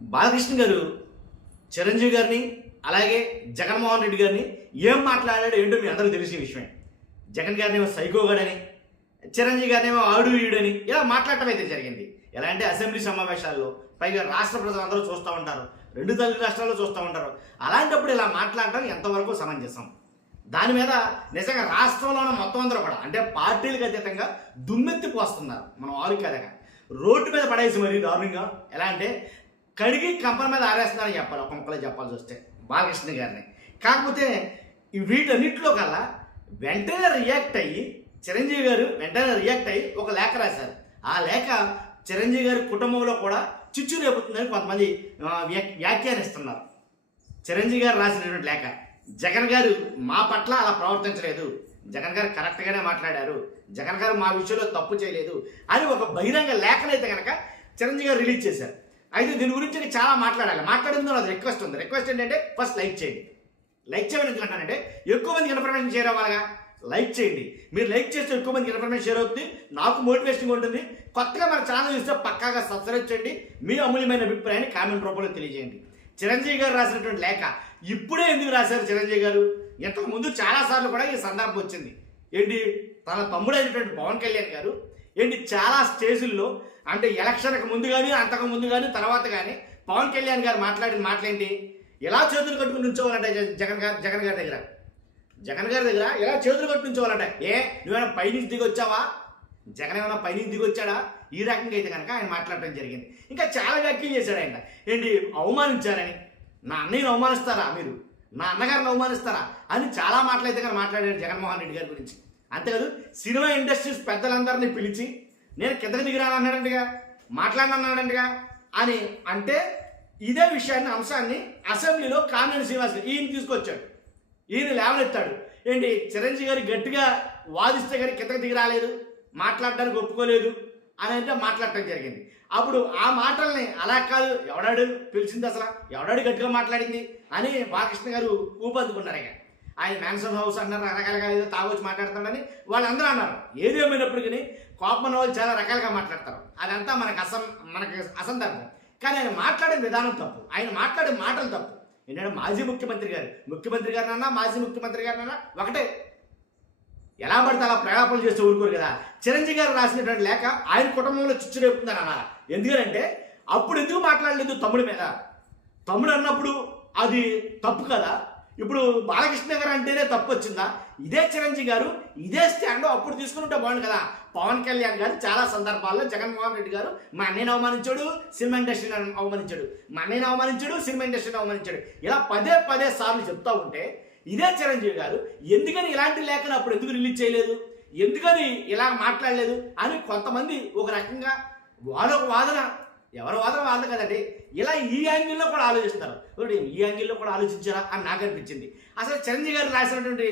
బాలకృష్ణ గారు చిరంజీవి గారిని అలాగే జగన్మోహన్ రెడ్డి గారిని ఏం మాట్లాడాడో ఏంటో మీ అందరికీ తెలిసిన విషయమే. జగన్ గారినేమో సైకోగాడని, చిరంజీవి గారినేమో ఆడు ఈడని ఇలా మాట్లాడటం అయితే జరిగింది. ఎలా అంటే అసెంబ్లీ సమావేశాల్లో, పైగా రాష్ట్ర ప్రజలందరూ చూస్తూ ఉంటారు, రెండు తెలుగు రాష్ట్రాల్లో చూస్తూ ఉంటారు. అలాంటప్పుడు ఇలా మాట్లాడటం ఎంతవరకు సమంజసం? దాని మీద నిజంగా రాష్ట్రంలోనే మొత్తం అందరూ కూడా అంటే పార్టీలకు అతీతంగా దుమ్మెత్తి పోస్తున్నారు. మనం ఆలు కదగా రోడ్డు మీద పడేసి మరీ దారుణంగా ఎలా అంటే కడిగి కంపల మీద ఆరేస్తున్నారని చెప్పాలి. ఒక ముక్కలో చెప్పాల్సి వస్తే బాలకృష్ణ గారిని. కాకపోతే వీటన్నిటిలో కల్లా వెంటనే రియాక్ట్ అయ్యి చిరంజీవి గారు వెంటనే రియాక్ట్ అయ్యి ఒక లేఖ రాశారు. ఆ లేఖ చిరంజీవి గారి కుటుంబంలో కూడా చిచ్చు రేపుతుందని కొంతమంది వ్యాఖ్యానిస్తున్నారు. చిరంజీవి గారు రాసినటువంటి లేఖ, జగన్ గారు మా పట్ల అలా ప్రవర్తించలేదు, జగన్ గారు కరెక్ట్గానే మాట్లాడారు, జగన్ గారు మా విషయంలో తప్పు చేయలేదు అని ఒక బహిరంగ లేఖనైతే కనుక చిరంజీవి గారు రిలీజ్ చేశారు. అయితే దీని గురించి చాలా మాట్లాడిందో అది రిక్వెస్ట్ ఉంది. రిక్వెస్ట్ ఏంటంటే ఫస్ట్ లైక్ చేయండి. లైక్ చేయమని ఎందుకంటానంటే ఎక్కువ మందికి ఇన్ఫర్మేషన్ షేర్ అవ్వాలిగా. లైక్ చేయండి. మీరు లైక్ చేస్తే ఎక్కువ మందికి ఇన్ఫర్మేషన్ షేర్ అవుతుంది, నాకు మోటివేషన్గా ఉంటుంది. కొత్తగా మన ఛానల్ చూస్తే పక్కాగా సబ్స్క్రైబ్ చేయండి. మీ అమూల్యమైన అభిప్రాయాన్ని కామెంట్ రూపంలో తెలియజేయండి. చిరంజీవి గారు రాసినటువంటి లేఖ ఇప్పుడే ఎందుకు రాశారు చిరంజీవి గారు? ఇంతకు ముందు చాలాసార్లు కూడా ఈ సందర్భం వచ్చింది. ఏంటి, తన తమ్ముడైనటువంటి పవన్ కళ్యాణ్ గారు ఏంటి చాలా స్టేజుల్లో అంటే ఎలక్షన్కి ముందు కానీ అంతకు ముందు కానీ తర్వాత కానీ పవన్ కళ్యాణ్ గారు మాట్లాడిన మాటలేంటి, ఇలా చేతులు కట్టుకుని నుంచోవాలంటే జగన్ గారి దగ్గర ఇలా చేతులు కట్టు నుంచోవాలంటే నువ్వేమైనా పైనుంచి దిగి వచ్చావా, జగన్ ఏమైనా పైనుంచి దిగి వచ్చాడా? ఈ రకంగా అయితే కనుక ఆయన మాట్లాడటం జరిగింది. ఇంకా చాలా వ్యాఖ్యలు చేశాడు ఆయన. ఏంటి, అవమానించారని, నా అన్నయ్యని అవమానిస్తారా మీరు, నా అన్నగారిని అవమానిస్తారా అని చాలా మాటలైతే కనుక మాట్లాడాడు జగన్మోహన్ రెడ్డి గారి గురించి. అంతేకాదు సినిమా ఇండస్ట్రీస్ పెద్దలందరినీ పిలిచి నేను కిందకి దిగిరానన్నాడంటగా, మాట్లాడినన్నాడంటగా అని అంటే ఇదే విషయాన్ని అంశాన్ని అసెంబ్లీలో కామినేని శ్రీనివాస్ ఈయన తీసుకొచ్చాడు. ఈయన లేవనెత్తాడు. ఏంటి, చిరంజీవి గారు గట్టిగా వాదిస్తే కానీ కిందకి దిగి రాలేదు, మాట్లాడడానికి ఒప్పుకోలేదు అని అంటే మాట్లాడటం జరిగింది. అప్పుడు ఆ మాటల్ని అలా కాదు, ఎవడాడు పిలిచింది, అసలు ఎవడాడు గట్టిగా మాట్లాడింది అని బాలకృష్ణ గారు ఊపందుకున్నారు. ఇక ఆయన మ్యాన్సన్ హౌస్ అన్నారు, రకరకాలుగా ఏదో తాగొచ్చి మాట్లాడుతాడని వాళ్ళందరూ అన్నారు. ఏది ఏమైనప్పటికీ కోపం వాళ్ళు చాలా రకాలుగా మాట్లాడతారు. అదంతా మనకి అసందర్భం. కానీ ఆయన మాట్లాడే విధానం తప్పు, ఆయన మాట్లాడే మాటలు తప్పు. ఏంటంటే మాజీ ముఖ్యమంత్రి గారినన్నా మాజీ ముఖ్యమంత్రి గారినన్నా ఒకటే, ఎలా పడితే అలా ప్రయాణాలు చేస్తే ఊరుకోరు కదా. చిరంజీవి గారు రాసినటువంటి లేఖ ఆయన కుటుంబంలో చిచ్చు రేపుతుందని అన్నారు. ఎందుకంటే అప్పుడు ఎందుకు మాట్లాడలేదు తమ్ముడి మీద? తమ్ముడు అన్నప్పుడు అది తప్పు కదా. ఇప్పుడు బాలకృష్ణ గారు అంటేనే తప్పు వచ్చిందా? ఇదే చిరంజీవి గారు ఇదే స్టాండ్ అప్పుడు తీసుకుంటే బాగుంది కదా. పవన్ కళ్యాణ్ గారు చాలా సందర్భాల్లో జగన్మోహన్ రెడ్డి గారు మా అన్నయ్యని అవమానించాడు, సినిమా ఇండస్ట్రీని అవమానించాడు, మా అన్నయ్యని అవమానించాడు, సినిమా ఇండస్ట్రీని అవమానించాడు, ఇలా పదే సార్లు చెప్తా ఉంటే ఇదే చిరంజీవి గారు ఎందుకని ఇలాంటి లేఖను అప్పుడు ఎందుకు రిలీజ్ చేయలేదు, ఎందుకని ఇలా మాట్లాడలేదు అని కొంతమంది ఒక రకంగా వాళ్ళొక వాదన, ఎవరి వాదన వాళ్ళు కదండి, ఇలా ఈ యాంగిల్లో కూడా ఆలోచిస్తారు. ఈ యాంగిల్లో కూడా ఆలోచించారా అని నాకు అనిపించింది. అసలు చిరంజీవి గారు రాసినటువంటి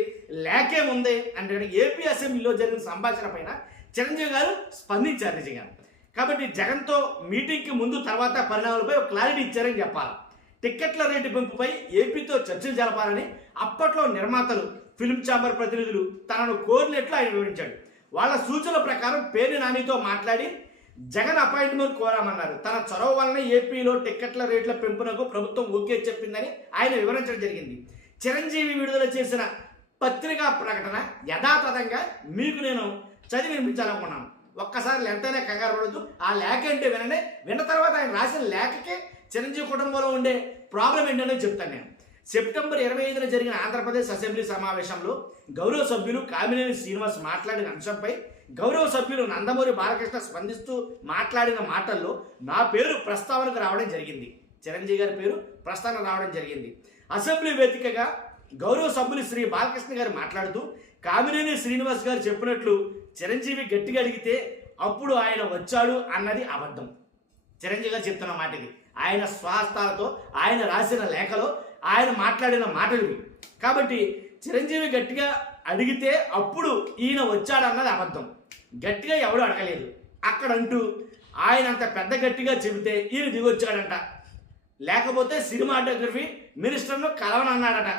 లేఖే ఉంది అంటే ఏపీ అసెంబ్లీలో జరిగిన సంభాషణ పైన చిరంజీవి గారు స్పందించారు నిజంగా. కాబట్టి జగన్తో మీటింగ్కి ముందు తర్వాత పరిణామాలపై ఒక క్లారిటీ ఇచ్చారని చెప్పాలి. టిక్కెట్ల రేటు పెంపుపై ఏపీతో చర్చలు జరపాలని అప్పట్లో నిర్మాతలు, ఫిల్మ్ ఛాంబర్ ప్రతినిధులు తనను కోరినట్లు ఆయన వివరించాడు. వాళ్ళ సూచనల ప్రకారం పేర్ని నానితో మాట్లాడి జగన్ అపాయింట్మెంట్ కోరామన్నారు. తన చొరవ వలన ఏపీలో టిక్కెట్ల రేట్ల పెంపునకు ప్రభుత్వం ఓకే చెప్పిందని ఆయన వివరించడం జరిగింది. చిరంజీవి విడుదల చేసిన పత్రికా ప్రకటన యథాతథంగా మీకు నేను చదివి వినిపించాలనుకున్నాను. ఒక్కసారి ఎంతైనా కంగారు పడద్దు. ఆ లేఖ అంటే విన్న తర్వాత ఆయన రాసిన లేఖకే చిరంజీవి కుటుంబంలో ఉండే ప్రాబ్లం ఏంటనే చెప్తాను నేను. సెప్టెంబర్ 25న జరిగిన ఆంధ్రప్రదేశ్ అసెంబ్లీ సమావేశంలో గౌరవ సభ్యులు కామినేని శ్రీనివాస్ మాట్లాడిన అంశంపై గౌరవ సభ్యులు నందమూరి బాలకృష్ణ స్పందిస్తూ మాట్లాడిన మాటల్లో నా పేరు ప్రస్తావనకు రావడం జరిగింది. చిరంజీవి గారి పేరు ప్రస్తావన రావడం జరిగింది. అసెంబ్లీ వేదికగా గౌరవ సభ్యులు శ్రీ బాలకృష్ణ గారు మాట్లాడుతూ కామినేని శ్రీనివాస్ గారు చెప్పినట్లు చిరంజీవి గట్టిగా అడిగితే అప్పుడు ఆయన వచ్చాడు అన్నది అబద్ధం. చిరంజీవి గారు చెప్తున్న మాట ఇది. ఆయన స్వహస్తాలతో ఆయన రాసిన లేఖలో ఆయన మాట్లాడిన మాటలు. కాబట్టి చిరంజీవి గట్టిగా అడిగితే అప్పుడు ఈయన వచ్చాడన్నది అబద్ధం. గట్టిగా ఎవడు అడగలేదు. అక్కడంటూ ఆయన అంత పెద్ద గట్టిగా చెబితే ఈయన దిగొచ్చాడంట, లేకపోతే సినిమాటోగ్రఫీ మినిస్టర్ను కలవనన్నాడట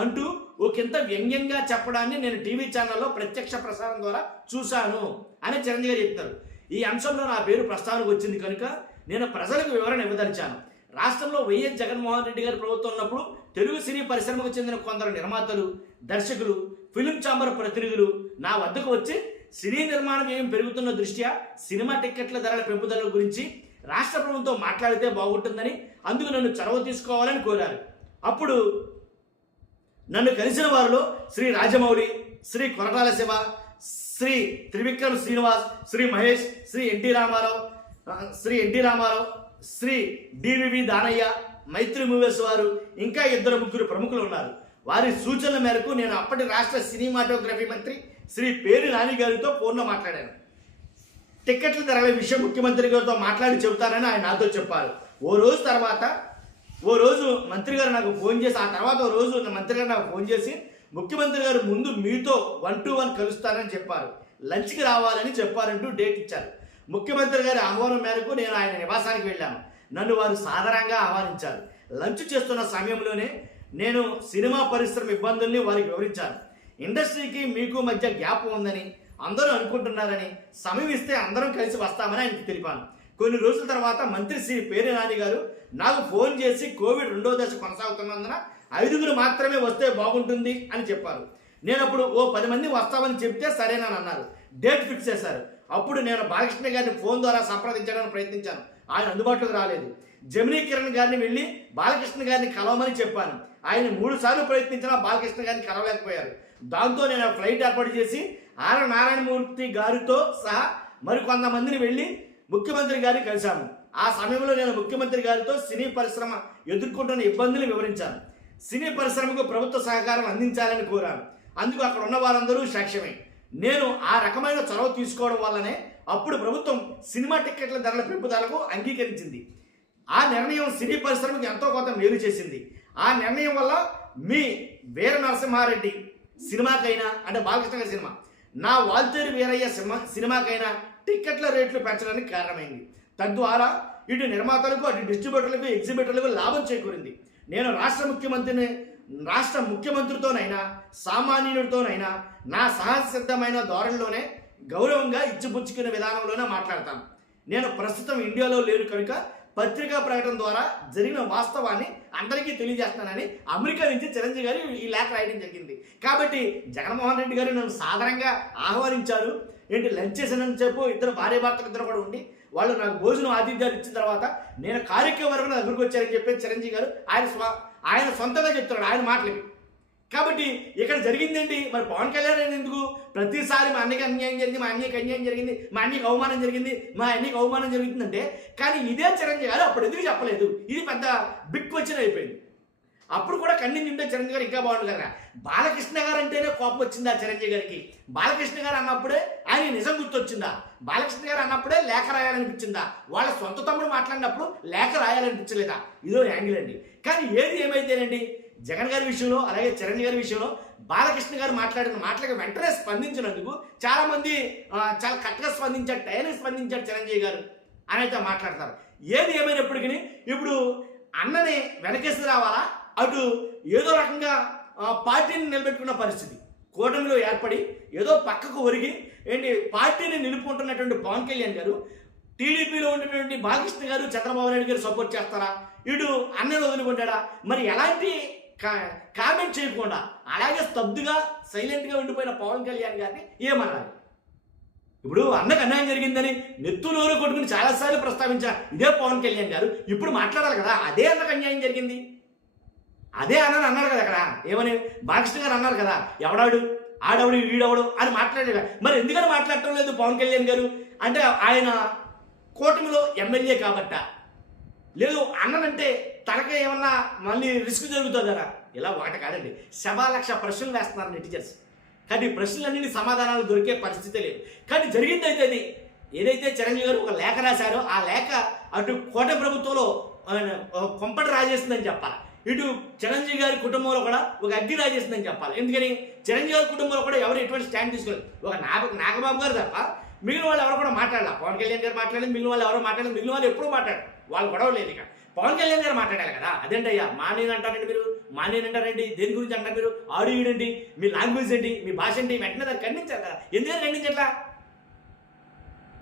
అంటూ ఒకంత వ్యంగ్యంగా చెప్పడాన్ని నేను టీవీ ఛానల్లో ప్రత్యక్ష ప్రసారం ద్వారా చూశాను అని చిరంజీవి గారు చెప్తారు. ఈ అంశంలో నా పేరు ప్రస్తావనకు వచ్చింది కనుక నేను ప్రజలకు వివరణ ఇవ్వదలిచాను. రాష్ట్రంలో వైఎస్ జగన్మోహన్ రెడ్డి గారి ప్రభుత్వం ఉన్నప్పుడు తెలుగు సినీ పరిశ్రమకు చెందిన కొందరు నిర్మాతలు, దర్శకులు, ఫిల్మ్ ఛాంబర్ ప్రతినిధులు నా వద్దకు వచ్చి సినీ నిర్మాణ వ్యయం పెరుగుతున్న దృష్ట్యా సినిమా టిక్కెట్ల ధరల పెంపుదల గురించి రాష్ట్ర ప్రభుత్వం మాట్లాడితే బాగుంటుందని, అందుకు నన్ను చొరవ తీసుకోవాలని కోరారు. అప్పుడు నన్ను కలిసిన వారిలో శ్రీ రాజమౌళి, శ్రీ కొరటాల శివ, శ్రీ త్రివిక్రమ్ శ్రీనివాస్, శ్రీ మహేష్, శ్రీ ఎన్టీ రామారావు, శ్రీ డివివి దానయ్య, మైత్రి మూవీస్ వారు, ఇంకా 2-3 ప్రముఖులు ఉన్నారు. వారి సూచనల మేరకు నేను అప్పటి రాష్ట్ర సినిమాటోగ్రఫీ మంత్రి శ్రీ పేరు నాని గారితో ఫోన్లో మాట్లాడాను. టిక్కెట్ల ధరల విషయం ముఖ్యమంత్రి గారితో మాట్లాడి చెబుతానని ఆయన నాతో చెప్పారు. ఓ రోజు మంత్రి గారు నాకు ఫోన్ చేసి, ఆ తర్వాత ఓ రోజు మంత్రి గారు నాకు ఫోన్ చేసి ముఖ్యమంత్రి గారు ముందు మీతో 1-to-1 కలుస్తానని చెప్పారు, లంచ్కి రావాలని చెప్పారంటూ డేట్ ఇచ్చారు. ముఖ్యమంత్రి గారి ఆహ్వానం మేరకు నేను ఆయన నివాసానికి వెళ్ళాను. నన్ను వారు సాదరంగా ఆహ్వానించారు. లంచ్ చేస్తున్న సమయంలోనే నేను సినిమా పరిశ్రమ ఇబ్బందుల్ని వారికి వివరించాను. ఇండస్ట్రీకి మీకు మధ్య గ్యాప్ ఉందని అందరూ అనుకుంటున్నారని, సమయం ఇస్తే అందరం కలిసి వస్తామని ఆయనకు తెలిపాను. కొన్ని రోజుల తర్వాత మంత్రి శ్రీ పేరు నాని గారు నాకు ఫోన్ చేసి కోవిడ్ 2వ దశ కొనసాగుతున్నందున 5 మాత్రమే వస్తే బాగుంటుంది అని చెప్పారు. నేను అప్పుడు ఓ 10 మంది వస్తామని చెప్తే సరేనని అన్నారు. డేట్ ఫిక్స్ చేశారు. అప్పుడు నేను బాలకృష్ణ గారిని ఫోన్ ద్వారా సంప్రదించడానికి ప్రయత్నించాను. ఆయన అందుబాటులోకి రాలేదు. జమినీ కిరణ్ గారిని వెళ్ళి బాలకృష్ణ గారిని కలవమని చెప్పాను. ఆయన 3 సార్లు ప్రయత్నించినా బాలకృష్ణ గారిని కలవలేకపోయారు. దాంతో నేను ఫ్లైట్ ఏర్పాటు చేసి ఆర్ నారాయణమూర్తి గారితో సహా మరికొంతమందిని వెళ్ళి ముఖ్యమంత్రి గారిని కలిశాము. ఆ సమయంలో నేను ముఖ్యమంత్రి గారితో సినీ పరిశ్రమ ఎదుర్కొంటున్న ఇబ్బందులు వివరించాను. సినీ పరిశ్రమకు ప్రభుత్వ సహకారం అందించాలని కోరాను. అందుకు అక్కడ ఉన్న వారందరూ సాక్ష్యమే. నేను ఆ రకమైన చొరవ తీసుకోవడం వల్లనే అప్పుడు ప్రభుత్వం సినిమా టిక్కెట్ల ధరల పెంపుదలకు అంగీకరించింది. ఆ నిర్ణయం సినీ పరిశ్రమకు ఎంతో కొంత మేలు చేసింది. ఆ నిర్ణయం వల్ల మీ వీర నరసింహారెడ్డి సినిమాకైనా, అంటే బాలకృష్ణ గారి సినిమా, నా వాల్తేరు వీరయ్య సినిమాకైనా టిక్కెట్ల రేట్లు పెంచడానికి కారణమైంది. తద్వారా ఇటు నిర్మాతలకు, అటు డిస్ట్రిబ్యూటర్లకు, ఎగ్జిబిటర్లకు లాభం చేకూరింది. నేను రాష్ట్ర ముఖ్యమంత్రితోనైనా సామాన్యుడితోనైనా నా సహసిద్ధమైన ధోరణిలోనే గౌరవంగా ఇచ్చిపుచ్చుకునే విధానంలోనే మాట్లాడతాను. నేను ప్రస్తుతం ఇండియాలో లేను కనుక పత్రికా ప్రకటన ద్వారా జరిగిన వాస్తవాన్ని అందరికీ తెలియజేస్తున్నానని అమెరికా నుంచి చిరంజీవి గారు ఈ లేఖ రాయడం జరిగింది. కాబట్టి జగన్మోహన్ రెడ్డి గారు నన్ను సాధారణంగా ఆహ్వానించారు. లంచ్ చేసానని చెప్పు, ఇద్దరు భార్యాభర్తలు ఇద్దరు కూడా ఉండి వాళ్ళు నాకు భోజనం ఆతిథ్యాలు ఇచ్చిన తర్వాత నేను కార్యక్రమం వరకు నా దగ్గరికి వచ్చారని చెప్పి చిరంజీవి గారు ఆయన సొంతంగా చెప్తున్నాడు ఆయన మాటలకి. కాబట్టి ఇక్కడ జరిగిందేంటి? మరి పవన్ కళ్యాణ్ ఎందుకు ప్రతిసారి మా అన్నకి అన్యాయం జరిగింది, మా అన్నయ్యకి అన్యాయం జరిగింది, మా అన్నయ్యకి అవమానం జరిగింది, మా అన్నయ్యకి అవమానం జరుగుతుందంటే, కానీ ఇదే చిరంజీవి గారు అప్పుడు ఎందుకు చెప్పలేదు? ఇది పెద్ద బిగ్ క్వశ్చన్ అయిపోయింది. అప్పుడు కూడా ఖండించుంటే చిరంజీవి గారు ఇంకా బాగుంటుంది కదా. బాలకృష్ణ గారు అంటేనే కోపం వచ్చిందా చిరంజీవి గారికి? బాలకృష్ణ గారు అన్నప్పుడే ఆయన నిజం గుర్తొచ్చిందా? బాలకృష్ణ గారు అన్నప్పుడే లేఖ రాయాలనిపించిందా? వాళ్ళ సొంత తమ్ముడు మాట్లాడినప్పుడు లేఖ రాయాలనిపించలేదా? ఇదో యాంగిల్ అండి. కానీ ఏది ఏమైతేనండి, జగన్ గారి విషయంలో అలాగే చిరంజీవి గారి విషయంలో బాలకృష్ణ గారు మాట్లాడిన మాటలకు వెంటనే స్పందించినందుకు చాలామంది చాలా కరెక్ట్గా స్పందించాడు, టైంకి స్పందించాడు చిరంజీవి గారు అని అయితే మాట్లాడతారు. ఏది ఏమైనప్పటికీ ఇప్పుడు అన్నని వెనకేసి రావాలా, అటు ఏదో రకంగా పార్టీని నిలబెట్టుకున్న పరిస్థితి కూటమిలో ఏర్పడి ఏదో పక్కకు ఒరిగి పార్టీని నిలుపుకుంటున్నటువంటి పవన్ కళ్యాణ్ గారు టీడీపీలో ఉన్నటువంటి బాలకృష్ణ గారు, చంద్రబాబు నాయుడు గారు సపోర్ట్ చేస్తారా? ఇటు అన్నను వదులుకుంటాడా? మరి ఎలాంటి కామెంట్ చేయకుండా అలాగే స్తబ్దుగా సైలెంట్గా ఉండిపోయిన పవన్ కళ్యాణ్ గారిని ఏమనాలి? ఇప్పుడు అన్నకు అన్యాయం జరిగిందని నెత్తు నోరు కొట్టుకుని చాలాసార్లు ప్రస్తావించారు ఇదే పవన్ కళ్యాణ్ గారు. ఇప్పుడు మాట్లాడాలి కదా, అదే అన్నకు అన్యాయం జరిగింది, అదే అన్నని అన్నారు కదా. అక్కడ ఏమని బాలకృష్ణ గారు అన్నారు కదా, ఎవడాడు, ఆడవడు, వీడవడు అని మాట్లాడారు. మరి ఎందుకని మాట్లాడటం లేదు పవన్ కళ్యాణ్ గారు? అంటే ఆయన కూటమిలో ఎమ్మెల్యే కాబట్ట, లేదు అన్ననంటే తనకే ఏమన్నా మళ్ళీ రిస్క్ జరుగుతుందరా? ఇలా ఒకటి కాదండి, 1,00,000 ప్రశ్నలు వేస్తున్నారు నెటిజన్స్. కానీ ఈ ప్రశ్నలన్నీ సమాధానాలు దొరికే పరిస్థితే లేదు. కానీ జరిగిందైతే అది ఏదైతే చిరంజీవి గారు ఒక లేఖ రాశారో ఆ లేఖ అటు కూటమి ప్రభుత్వంలో కొంపటి రాజేస్తుందని చెప్పాలి, ఇటు చిరంజీవి గారి కుటుంబంలో కూడా ఒక అగ్గి రాజేస్తుందని చెప్పాలి. ఎందుకని చిరంజీవి గారి కుటుంబంలో కూడా ఎవరు ఎటువంటి స్టాండ్ తీసుకోలేదు. ఒక నాగబాబు గారు తప్ప మిగిలిన వాళ్ళు ఎవరు కూడా మాట్లాడాల. పవన్ కళ్యాణ్ గారు మాట్లాడలేదు, మిగిలిన వాళ్ళు ఎవరో మాట్లాడలేదు, మిగిలిన వాళ్ళు ఎప్పుడూ మాట్లాడారు, వాళ్ళు గొడవ లేదు. ఇక పవన్ కళ్యాణ్ గారు మాట్లాడాలి కదా. అదేంటయ్యా మానేని అంటారండి మీరు, మానేని అంటారండి, దేని గురించి అంటారు మీరు, ఆడియో ఏంటి, మీ లాంగ్వేజ్ ఏంటి, మీ భాష ఏంటి, వెంటనే దాన్ని ఖండించారు కదా. ఎందుకని ఖండించట్లా?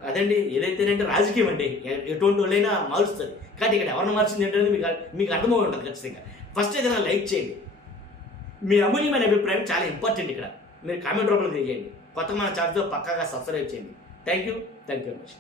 అదండి ఏదైతేనంటే రాజకీయం అండి ఎటువంటి వాళ్ళైనా మారుస్తుంది. కాబట్టి ఇక్కడ ఎవరిని మార్చింది ఏంటనేది మీకు అర్థమై ఉంటుంది ఖచ్చితంగా. ఫస్ట్ ఏదైనా లైక్ చేయండి, మీ అమూల్యమైన అభిప్రాయం చాలా ఇంపార్టెంట్. ఇక్కడ మీరు కామెంట్ రూపంలో తెలియజేయండి. కొత్తగా మన ఛానల్తో పక్కాగా సబ్స్క్రైబ్ చేయండి. Thank you very much.